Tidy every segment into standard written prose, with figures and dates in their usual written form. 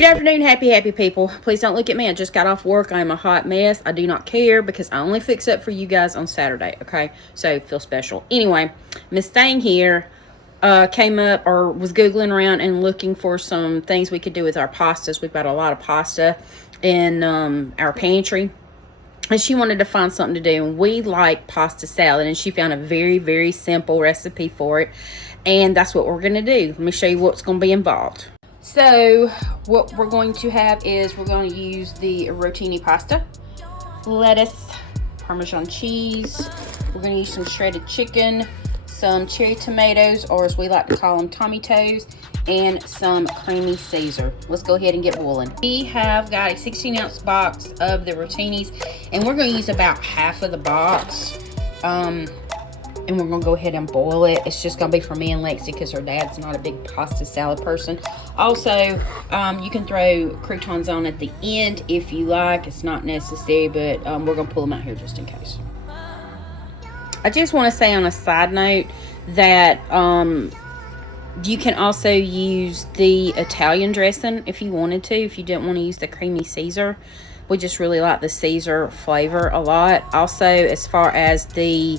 Good afternoon, happy people. Please don't look at me. I just got off work. I am a hot mess. I do not care because I only fix up for you guys on Saturday, okay? So feel special. Anyway, Miss Thang here came up or was Googling around and looking for some things we could do with our pastas. We've got a lot of pasta in our pantry. And she wanted to find something to do. And we like pasta salad. And she found a very, very simple recipe for it. And that's what we're going to do. Let me show you what's going to be involved. So what we're going to have is we're going to use the Rotini Pasta, lettuce, Parmesan cheese. We're going to use some shredded chicken, some cherry tomatoes, or as we like to call them, Tommy toes, and some creamy Caesar. Let's go ahead and get boiling. We have got a 16-ounce box of the Rotinis, and we're going to use about half of the box. And we're going to go ahead and boil it. It's just going to be for me and Lexi because her dad's not a big pasta salad person. Also, you can throw croutons on at the end if you like. It's not necessary, but we're going to pull them out here just in case. I just want to say on a side note that you can also use the Italian dressing if you wanted to, if you didn't want to use the creamy Caesar. We just really like the Caesar flavor a lot. Also, as far as the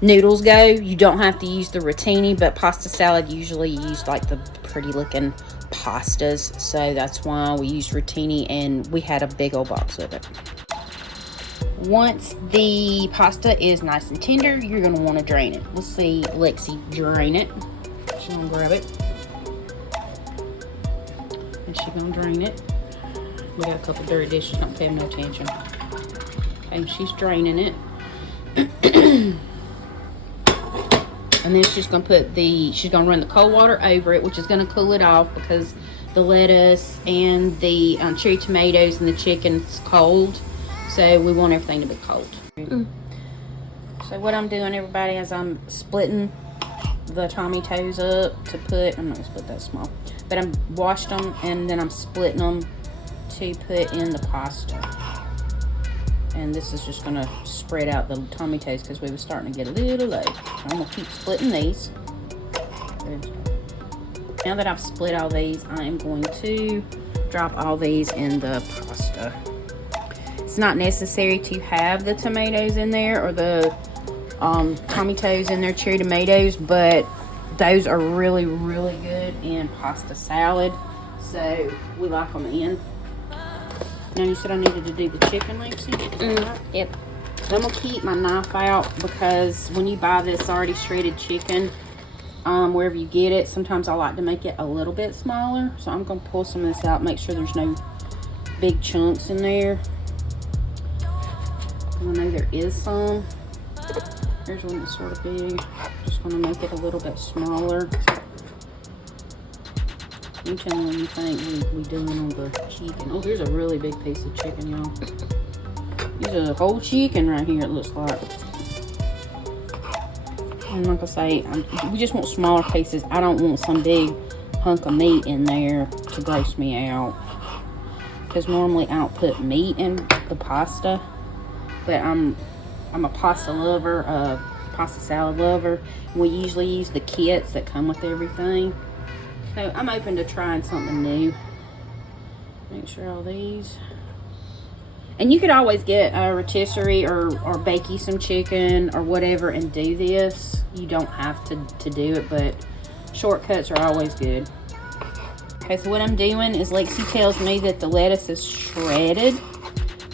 noodles go, you don't have to use the Rotini, but pasta salad usually use like the pretty looking pastas, so that's why we use Rotini, and we had a big old box of it. Once the pasta is nice and tender, you're going to want to drain it. Let's see Lexi drain it. She's going to grab it and she's going to drain it. We got a couple dirty dishes, don't pay them no attention. Okay, she's draining it. And then she's going to put she's going to run the cold water over it, which is going to cool it off because the lettuce and the cherry tomatoes and the chicken's cold. So we want everything to be cold. So what I'm doing, everybody, is I'm splitting the Tommy toes up to put, I'm not going to split that small, but I'm washed them and then I'm splitting them to put in the pasta. And this is just going to spread out the Tommy toes because we were starting to get a little low. I'm going to keep splitting these. Now that I've split all these, I am going to drop all these in the pasta. It's not necessary to have the tomatoes in there or the Tommy toes in there, cherry tomatoes, but those are really, really good in pasta salad. So we like them in. Now you said I needed to do the chicken, Lexi? Yep. So I'm going to keep my knife out because when you buy this already shredded chicken, wherever you get it, sometimes I like to make it a little bit smaller. So I'm going to pull some of this out, make sure there's no big chunks in there. I know there is some. Here's one that's sort of big. Just going to make it a little bit smaller. You tell me what you think we doing on the chicken. Oh, there's a really big piece of chicken, y'all. There's a whole chicken right here, it looks like. And like I say, we just want smaller pieces. I don't want some big hunk of meat in there to gross me out. Because normally I don't put meat in the pasta. But I'm a pasta lover, a pasta salad lover. We usually use the kits that come with everything. So I'm open to trying something new. Make sure all these. And you could always get a rotisserie or bakey some chicken or whatever and do this. You don't have to do it, but shortcuts are always good. Okay, so what I'm doing is Lexi tells me that the lettuce is shredded.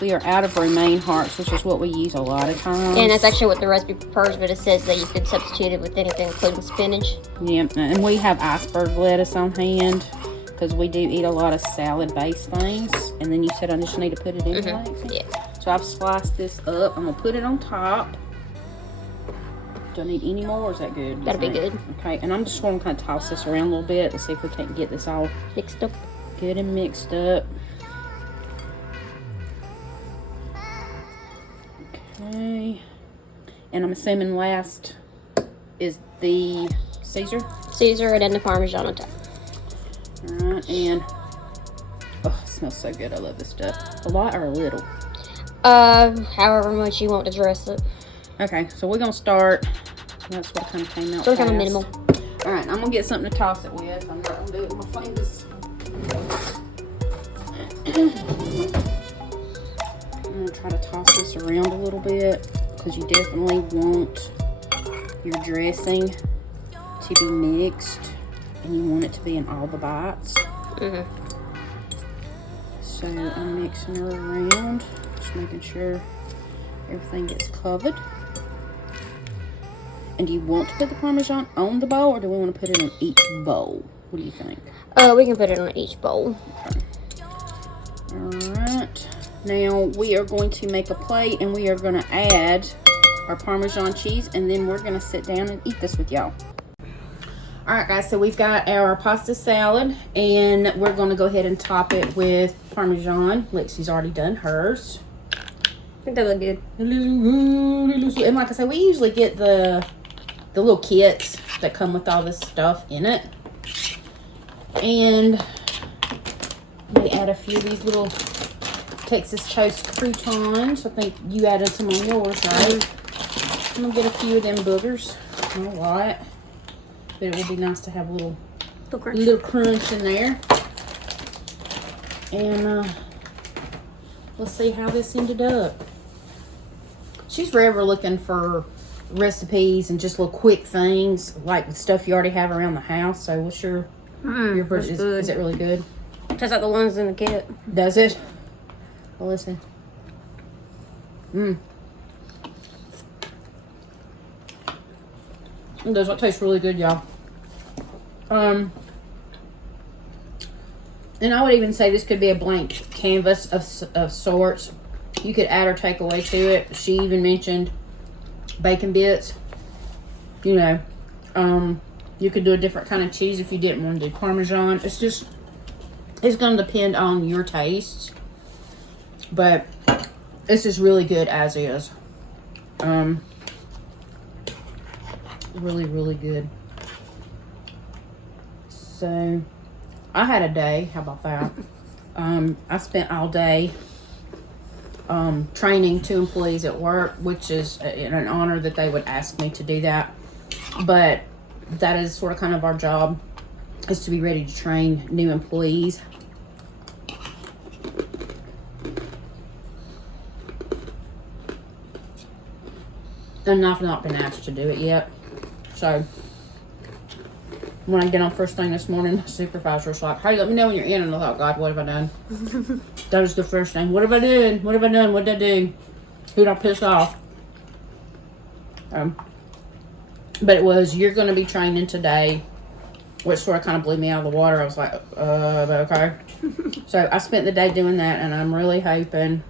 We are out of romaine hearts, which is what we use a lot of times. And that's actually what the recipe prefers, but it says that you could substitute it with anything, including spinach. Yeah, and we have iceberg lettuce on hand because we do eat a lot of salad-based things. And then you said I just need to put it in, Lexi? Yeah. So I've sliced this up. I'm going to put it on top. Do I need any more, or is that good? That'll be good. Okay, and I'm just going to kind of toss this around a little bit and see if we can't get this all Mixed up. good and mixed up. Okay, and I'm assuming last is the Caesar? Caesar and then the Parmesan on top. Alright, and oh, it smells so good. I love this stuff. A lot or a little? However much you want to dress it. Okay, so we're gonna start. That's what kind of came out. So kind of minimal. Alright, I'm gonna get something to toss it with. I'm not gonna do it with my fingers. I'm gonna try to toss this around a little bit because you definitely want your dressing to be mixed, and you want it to be in all the bites. So I'm mixing her around, just making sure everything gets covered. And do you want to put the Parmesan on the bowl, or do we want to put it on each bowl? What do you think? We can put it on each bowl. Okay. Alright. Now we are going to make a plate, and we are going to add our Parmesan cheese, and then we're going to sit down and eat this with y'all. Alright guys, so we've got our pasta salad, and we're going to go ahead and top it with Parmesan. Lexi's already done hers. I think that look good. And like I said, we usually get the little kits that come with all this stuff in it. And we add a few of these little Texas toast croutons. I think you added some on yours, right? I'm going to get a few of them boogers. Not a lot. But it would be nice to have a little crunch in there. And let's see how this ended up. She's forever looking for recipes and just little quick things, like stuff you already have around the house. So what's your version? Is it really good? Tastes like the ones in the kit. Does it? Well, listen. It does. It tastes really good, y'all. And I would even say this could be a blank canvas of sorts. You could add or take away to it. She even mentioned bacon bits. You know, you could do a different kind of cheese if you didn't want to do Parmesan. It's going to depend on your tastes. But this is really good as is. Really, really good. So, I had a day. How about that? I spent all day training 2 employees at work, which is an honor that they would ask me to do that. But that is sort of kind of our job, is to be ready to train new employees. And I've not been asked to do it yet. So, when I get on first thing this morning, my supervisor was like, hey, let me know when you're in. And I thought, God, what have I done? That was the first thing. What have I done? What have I done? What did I do? Who did I piss off? But it was, you're going to be training today, which sort of kind of blew me out of the water. I was like, okay. So I spent the day doing that, and I'm really hoping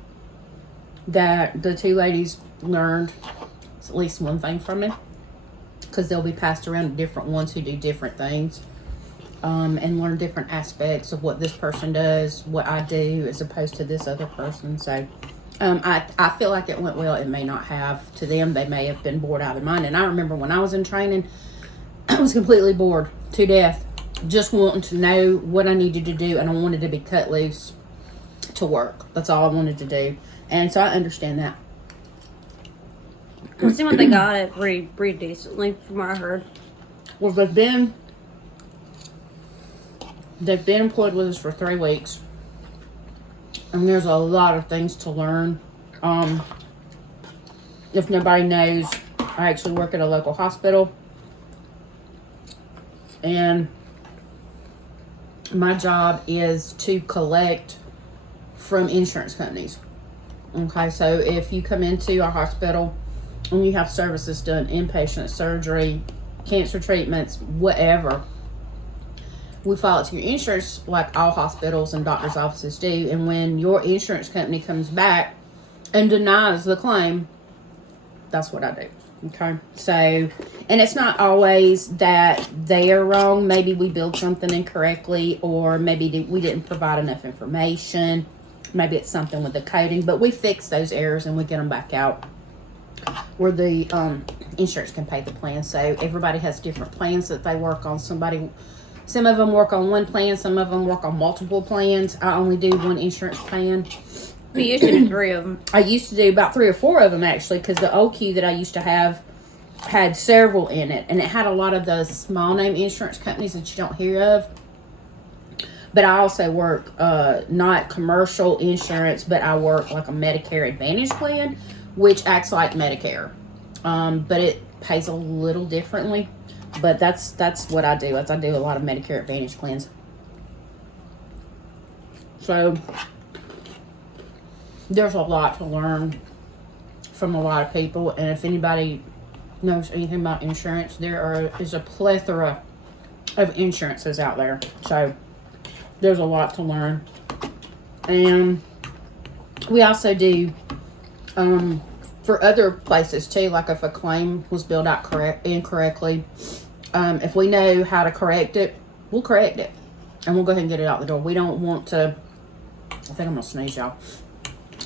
that the 2 ladies learned at least one thing from me, because they'll be passed around to different ones who do different things, and learn different aspects of what this person does, what I do, as opposed to this other person. So I feel like it went well. It may not have to them. They may have been bored out of their mind. And I remember when I was in training, I was completely bored to death, just wanting to know what I needed to do, and I wanted to be cut loose to work. That's all I wanted to do. And so I understand that. It seemed like they got it pretty decently, from what I heard. Well, they've been employed with us for 3 weeks, and there's a lot of things to learn. If nobody knows, I actually work at a local hospital, and my job is to collect from insurance companies. Okay, so if you come into our hospital and you have services done, inpatient surgery, cancer treatments, whatever, we file it to your insurance like all hospitals and doctors' offices do. And when your insurance company comes back and denies the claim, that's what I do. Okay, so, and it's not always that they are wrong. Maybe we billed something incorrectly, or maybe we didn't provide enough information. Maybe it's something with the coding, but we fix those errors and we get them back out where the insurance can pay the plan. So everybody has different plans that they work on. Some of them work on one plan, some of them work on multiple plans. I only do one insurance plan. We used to do 3 of them. I used to do about 3 or 4 of them, actually, because the OQ that I used to have had several in it, and it had a lot of those small name insurance companies that you don't hear of. But I also work not commercial insurance, but I work like a Medicare Advantage plan, which acts like Medicare. But it pays a little differently. But that's what I do. I do a lot of Medicare Advantage plans. So there's a lot to learn from a lot of people. And if anybody knows anything about insurance, there is a plethora of insurances out there. So there's a lot to learn. And we also do for other places too, like if a claim was billed out incorrectly, if we know how to correct it, we'll correct it. And we'll go ahead and get it out the door. We don't want to, I think I'm going to sneeze, y'all.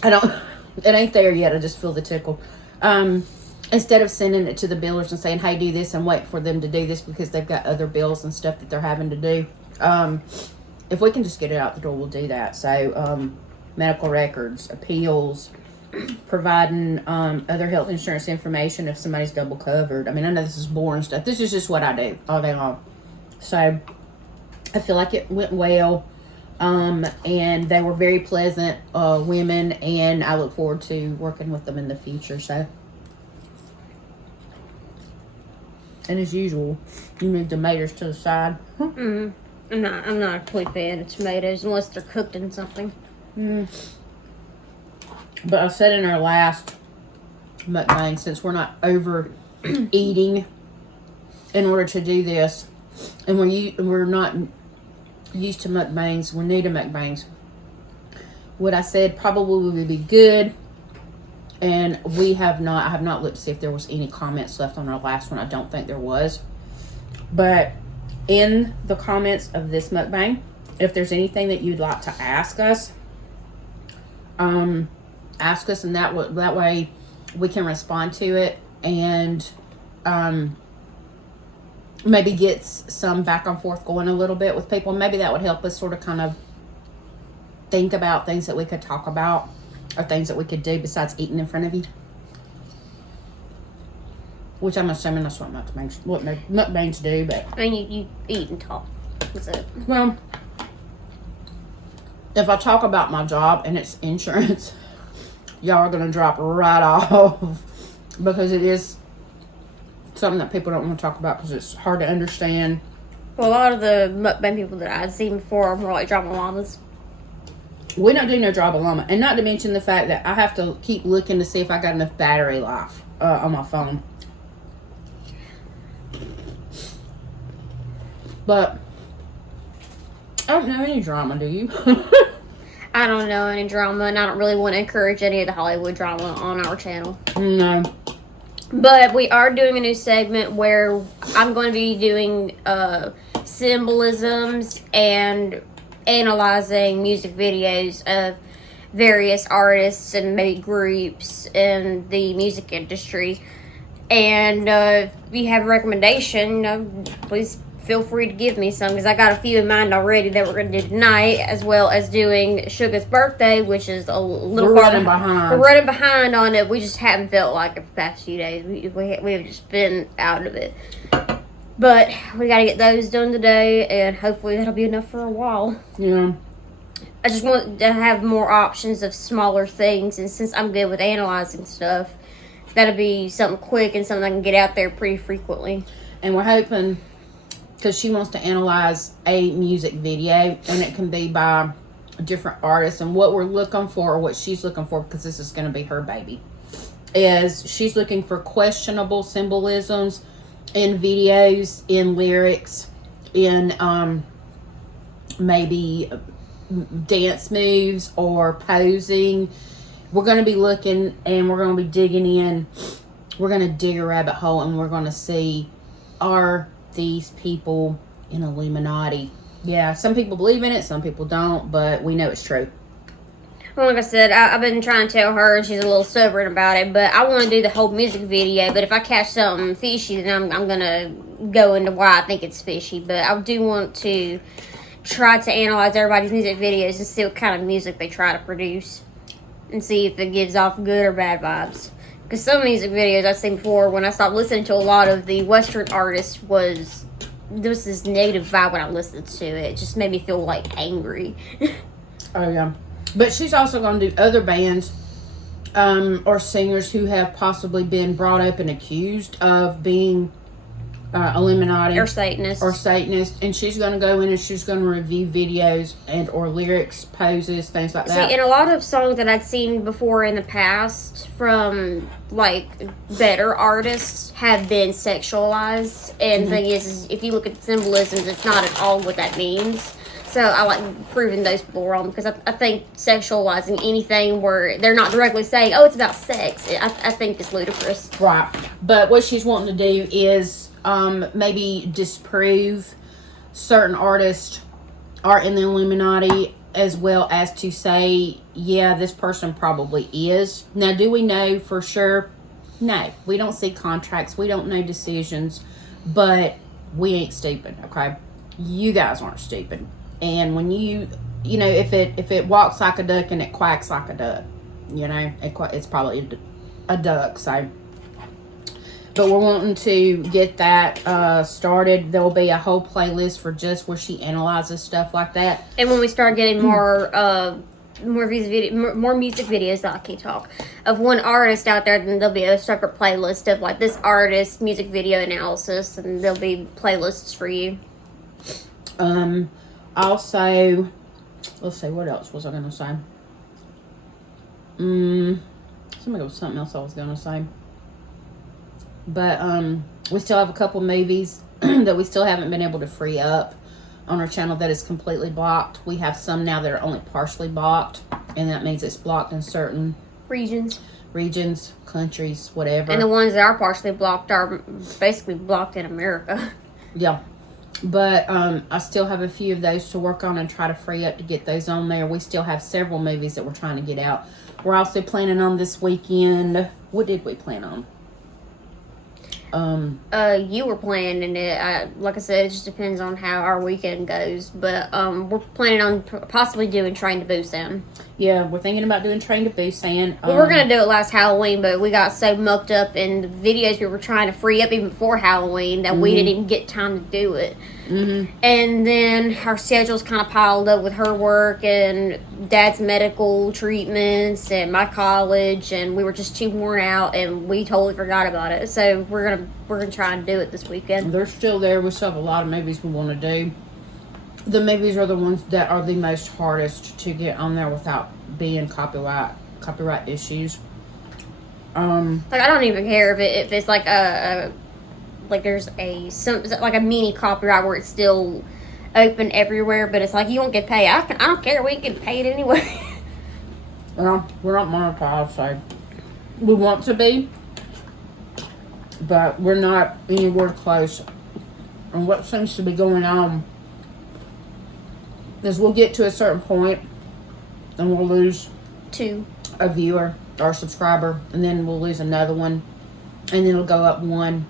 It ain't there yet. I just feel the tickle. Instead of sending it to the billers and saying, hey, do this, and wait for them to do this because they've got other bills and stuff that they're having to do. If we can just get it out the door, we'll do that. So, medical records, appeals, providing other health insurance information if somebody's double covered. I mean, I know this is boring stuff. This is just what I do all day long. So, I feel like it went well. And they were very pleasant women, and I look forward to working with them in the future. So, and as usual, you move tomatoes to the side. I'm not a complete fan of tomatoes unless they're cooked in something. But I said in our last mukbang, since we're not overeating in order to do this, and we're not used to mukbangs, we're new to mukbangs. What I said probably would be good, and I have not looked to see if there was any comments left on our last one. I don't think there was. But in the comments of this mukbang, if there's anything that you'd like to ask us, and that way we can respond to it, and maybe get some back and forth going a little bit with people. Maybe that would help us sort of kind of think about things that we could talk about, or things that we could do besides eating in front of you. Which I'm assuming that's what mukbangs do, but... I mean, you eat and talk. That's it. Well, if I talk about my job and it's insurance, y'all are going to drop right off. Because it is something that people don't want to talk about because it's hard to understand. Well, a lot of the mukbang people that I've seen before are more like drama llamas. We don't do no drama llama. And not to mention the fact that I have to keep looking to see if I got enough battery life on my phone. But I don't know any drama, do you? I don't know any drama, and I don't really want to encourage any of the Hollywood drama on our channel. No. But we are doing a new segment where I'm going to be doing symbolisms and analyzing music videos of various artists and maybe groups in the music industry. And if you have a recommendation, please feel free to give me some, because I got a few in mind already that we're going to do tonight, as well as doing Sugar's birthday, which is a little We're running behind. We're running behind on it. We just haven't felt like it for the past few days. We have just been out of it. But we got to get those done today, and hopefully that'll be enough for a while. Yeah. I just want to have more options of smaller things, and since I'm good with analyzing stuff, that'll be something quick and something I can get out there pretty frequently. And we're hoping, because she wants to analyze a music video, and it can be by different artists. And what we're looking for, or what she's looking for, because this is going to be her baby, is she's looking for questionable symbolisms in videos, in lyrics, in maybe dance moves or posing. We're going to be looking, and we're going to be digging in. We're going to dig a rabbit hole, and we're going to see, are these people in Illuminati? Yeah, some people believe in it, some people don't, but we know it's true. Well, like I said, I've been trying to tell her, and she's a little stubborn about it, but I want to do the whole music video. But if I catch something fishy, then I'm going to go into why I think it's fishy. But I do want to try to analyze everybody's music videos and see what kind of music they try to produce, and see if it gives off good or bad vibes. Because some music videos I've seen before, when I stopped listening to a lot of the Western artists, was there was this negative vibe when I listened to it. It just made me feel like angry. Oh yeah, but she's also going to do other bands or singers who have possibly been brought up and accused of being Illuminati or Satanist. And she's going to go in and she's going to review videos and or lyrics, poses, things like that. See, and a lot of songs that I'd seen before in the past from like better artists have been sexualized. And the thing is if you look at the symbolisms, it's not at all what that means. So I like proving those people wrong, because I think sexualizing anything where they're not directly saying, oh, it's about sex, I think is ludicrous. Right. But what she's wanting to do is maybe disprove certain artists are in the Illuminati, as well as to say, yeah, this person probably is. Now, do we know for sure? No. We don't see contracts. We don't know decisions. But we ain't stupid, okay? You guys aren't stupid. And when you know, if it walks like a duck and it quacks like a duck, you know, it's probably a duck. So, but we're wanting to get that started. There will be a whole playlist for just where she analyzes stuff like that. And when we start getting more music videos, that I can't talk, of one artist out there, then there'll be a separate playlist of like this artist music video analysis, and there'll be playlists for you. Also, let's see, what else was I going to say? Something else I was going to say. But, we still have a couple movies that we still haven't been able to free up on our channel that is completely blocked. We have some now that are only partially blocked, and that means it's blocked in certain regions, countries, whatever. And the ones that are partially blocked are basically blocked in America. Yeah. But I still have a few of those to work on and try to free up to get those on there. We still have several movies that we're trying to get out. We're also planning on this weekend. What did we plan on? You were planning it. Like I said, it just depends on how our weekend goes. But we're planning on possibly doing Train to Busan. Yeah, we're thinking about doing Train to Busan. We were going to do it last Halloween, but we got so mucked up in the videos we were trying to free up even before Halloween that we didn't even get time to do it. And then our schedules kind of piled up with her work and Dad's medical treatments and my college, and we were just too worn out, and we totally forgot about it. So we're gonna try and do it this weekend. They're still there. We still have a lot of movies we want to do. The movies are the ones that are the most hardest to get on there without being copyright issues. Like, I don't even care if it's like like there's like a mini copyright where it's still open everywhere, but it's like you won't get paid. I don't care. We ain't getting paid anyway. Well, we're not monetized, so we want to be, but we're not anywhere close. And what seems to be going on is we'll get to a certain point and we'll lose a viewer or a subscriber, and then we'll lose another one, and then it'll go up one,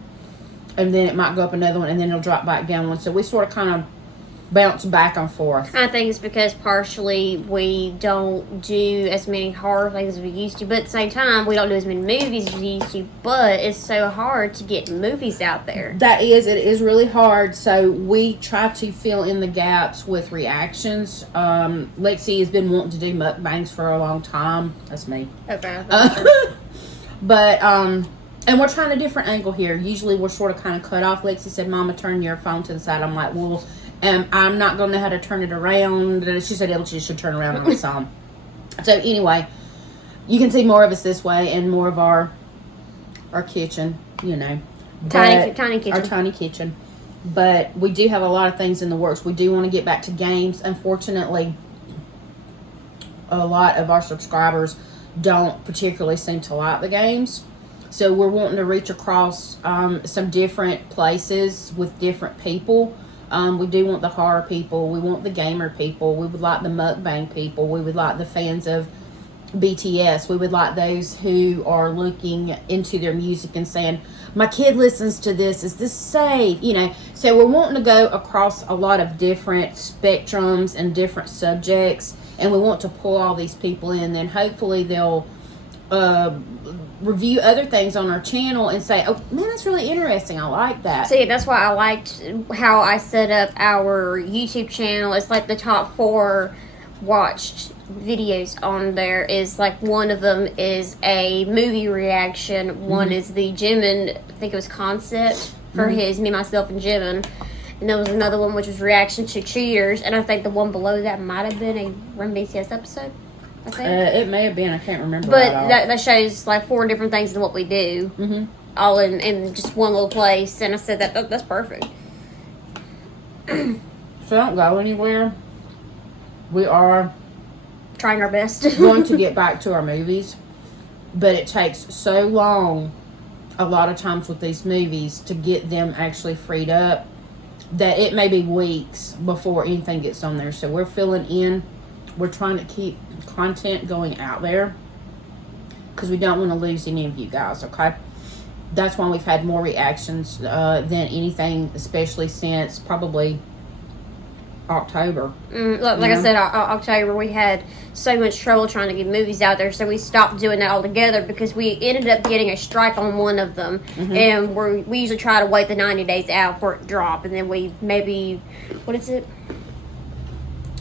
and then it might go up another one, and then it'll drop back down one. So we sort of kind of bounce back and forth. I think it's because partially we don't do as many horror things as we used to, but at the same time we don't do as many movies as we used to, but it's so hard to get movies out there. It is really hard, so we try to fill in the gaps with reactions. Lexi has been wanting to do mukbangs for a long time. That's me. Okay. But and we're trying a different angle here. Usually we're sort of kind of cut off. Lexi said, Mama, turn your phone to the side. I'm like, well, I'm not going to know how to turn it around. She said it should turn around on its own. So anyway, you can see more of us this way and more of our kitchen, you know. Tiny kitchen. Our tiny kitchen. But we do have a lot of things in the works. We do want to get back to games. Unfortunately, a lot of our subscribers don't particularly seem to like the games. So we're wanting to reach across some different places with different people. We do want the horror people. We want the gamer people. We would like the mukbang people. We would like the fans of BTS. We would like those who are looking into their music and saying, my kid listens to this. Is this safe? You know, so we're wanting to go across a lot of different spectrums and different subjects. And we want to pull all these people in. Then hopefully they'll review other things on our channel and say, oh man, that's really interesting, I like that. See, that's why I liked how I set up our YouTube channel. It's like the top 4 watched videos on there is like, one of them is a movie reaction, one is the Jimin, I think it was concept for his Me, Myself, and Jimin, and there was another one which was reaction to Cheaters, and I think the one below that might have been a Run BTS episode, I think. It may have been, I can't remember. But that shows like 4 different things than what we do, all in just one little place, and I said that's perfect. So don't go anywhere. We are Trying our best. going to get back to our movies, but it takes so long a lot of times with these movies to get them actually freed up that it may be weeks before anything gets on there. So we're filling in. We're trying to keep content going out there because we don't want to lose any of you guys, okay? That's why we've had more reactions than anything, especially since probably October. Like I said, October, we had so much trouble trying to get movies out there, so we stopped doing that altogether because we ended up getting a strike on one of them, and we usually try to wait the 90 days out for it to drop, and then we maybe, what is it?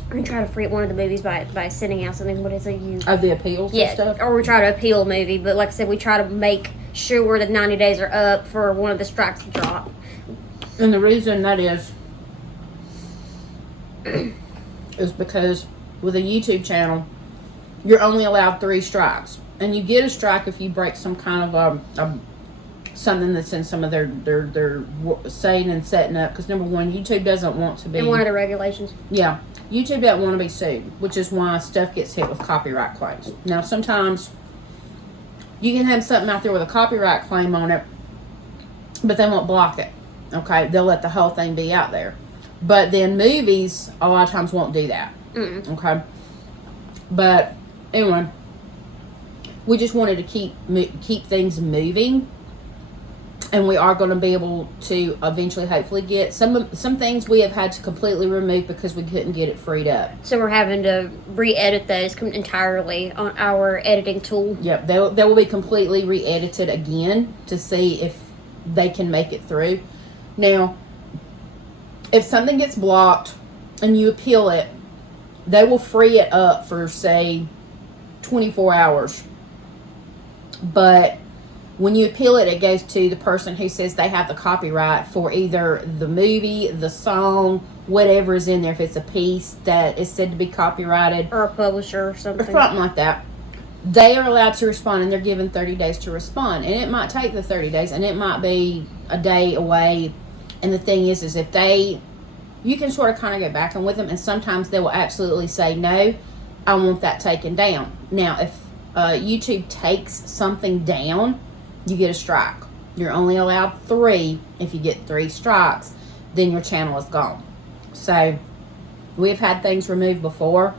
We're going to try to free up one of the movies by sending out something. What is it? Of the appeals and stuff? Or we try to appeal a movie, but like I said, we try to make sure that 90 days are up for one of the strikes to drop. And the reason that is because with a YouTube channel, you're only allowed 3 strikes, and you get a strike if you break some kind of something that's in some of their saying and setting up. Because number one, YouTube doesn't want to be in one of the regulations. Yeah, YouTube doesn't want to be sued, which is why stuff gets hit with copyright claims. Now, sometimes you can have something out there with a copyright claim on it, but they won't block it. Okay, they'll let the whole thing be out there. But then movies, a lot of times, won't do that. Okay? But, anyway, we just wanted to keep things moving. And we are going to be able to eventually, hopefully, get some things we have had to completely remove because we couldn't get it freed up. So we're having to re-edit those entirely on our editing tool. Yep, they will be completely re-edited again to see if they can make it through. Now, if something gets blocked and you appeal it, they will free it up for, say, 24 hours. But when you appeal it, it goes to the person who says they have the copyright for either the movie, the song, whatever is in there. If it's a piece that is said to be copyrighted. Or a publisher or something. Or something like that. They are allowed to respond, and they're given 30 days to respond. And it might take the 30 days, and it might be a day away. And the thing is if you can sort of kind of go back and with them, and sometimes they will absolutely say, no, I want that taken down. Now, if YouTube takes something down, you get a strike. You're only allowed 3. If you get 3 strikes, then your channel is gone. So, we've had things removed before.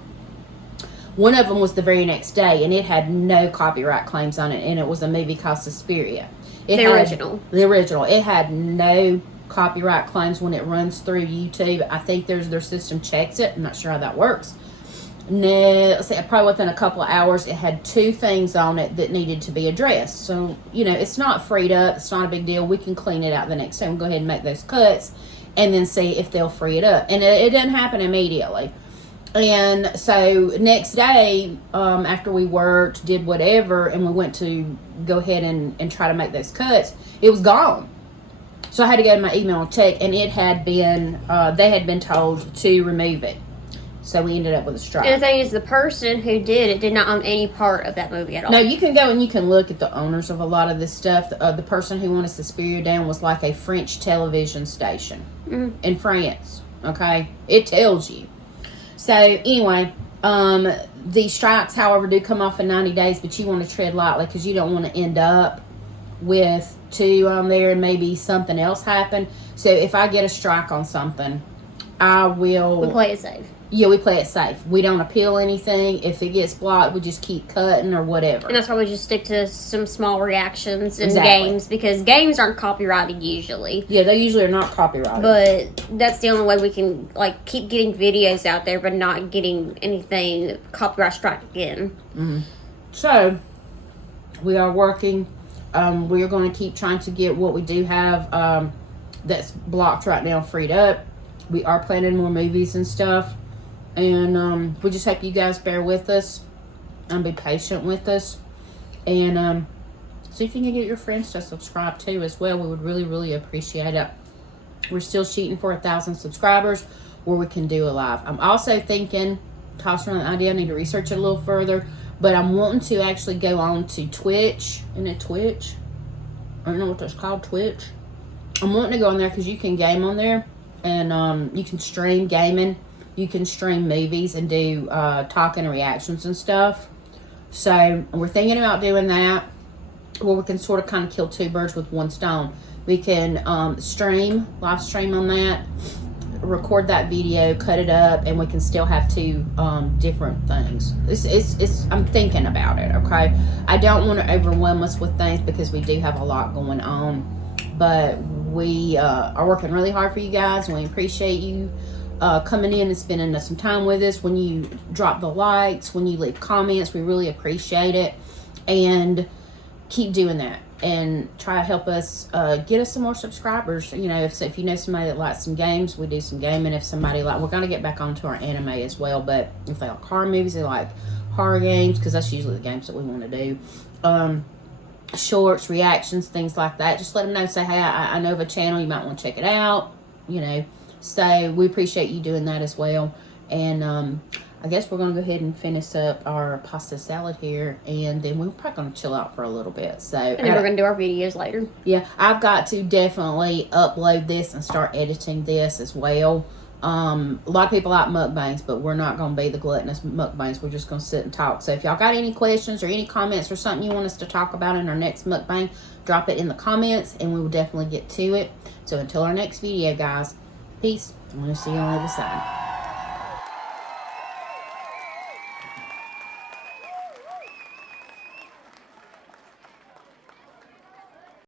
One of them was the very next day, and it had no copyright claims on it, and it was a movie called Suspiria. The original. The original. It had no copyright claims when it runs through YouTube. I think their system checks it. I'm not sure how that works. No, let's say probably within a couple of hours, it had 2 things on it that needed to be addressed. So, it's not freed up. It's not a big deal. We can clean it out the next day and go ahead and make those cuts and then see if they'll free it up. And it didn't happen immediately. And so next day, after we worked, did whatever, and we went to go ahead and try to make those cuts, it was gone. So I had to go to my email and check, and it had been, they had been told to remove it. So we ended up with a strike. And the thing is, the person who did it did not own any part of that movie at all. No, you can go and you can look at the owners of a lot of this stuff. The person who wanted Suspiria down was like a French television station in France. Okay? It tells you. So, anyway, these strikes, however, do come off in 90 days, but you want to tread lightly because you don't want to end up with 2 on there and maybe something else happen. So, if I get a strike on something, I will... We play it safe. Yeah, we play it safe. We don't appeal anything. If it gets blocked, we just keep cutting or whatever. And that's why we just stick to some small reactions in games, because games aren't copyrighted usually. Yeah, they usually are not copyrighted. But that's the only way we can keep getting videos out there, but not getting anything copyright strike again. So, We are working. We are going to keep trying to get what we do have that's blocked right now freed up. We are planning more movies and stuff. And we just hope you guys bear with us and be patient with us. And see if you can get your friends to subscribe too as well. We would really, really appreciate it. We're still shooting for 1,000 subscribers where we can do a live. I'm also thinking, tossing around the idea, I need to research it a little further, but I'm wanting to actually go on to Twitch. Isn't it Twitch? I don't know what that's called, Twitch. I'm wanting to go on there because you can game on there, and you can stream gaming. You can stream movies and do talking and reactions and stuff. So we're thinking about doing that, where we can sort of kind of kill two birds with one stone. We can live stream on that, record that video, cut it up, and we can still have two different things. I'm thinking about it, okay? I don't want to overwhelm us with things because we do have a lot going on, but we are working really hard for you guys, and we appreciate you coming in and spending some time with us. When you drop the likes, when you leave comments, we really appreciate it, and keep doing that. And try to help us get us some more subscribers. You know, if you know somebody that likes some games, we do some gaming. If somebody we're going to get back onto our anime as well. But if they like horror movies, they like horror games, because that's usually the games that we want to do. Shorts, reactions, things like that. Just let them know. Say, hey, I know of a channel. You might want to check it out. You know, so we appreciate you doing that as well. And I guess we're going to go ahead and finish up our pasta salad here, and then we're probably going to chill out for a little bit. So, and then we're going to do our videos later. Yeah, I've got to definitely upload this and start editing this as well. A lot of people like mukbangs, but we're not going to be the gluttonous mukbangs. We're just going to sit and talk. So if y'all got any questions or any comments or something you want us to talk about in our next mukbang, drop it in the comments, and we will definitely get to it. So until our next video, guys, peace. I'm going to see you on the other side.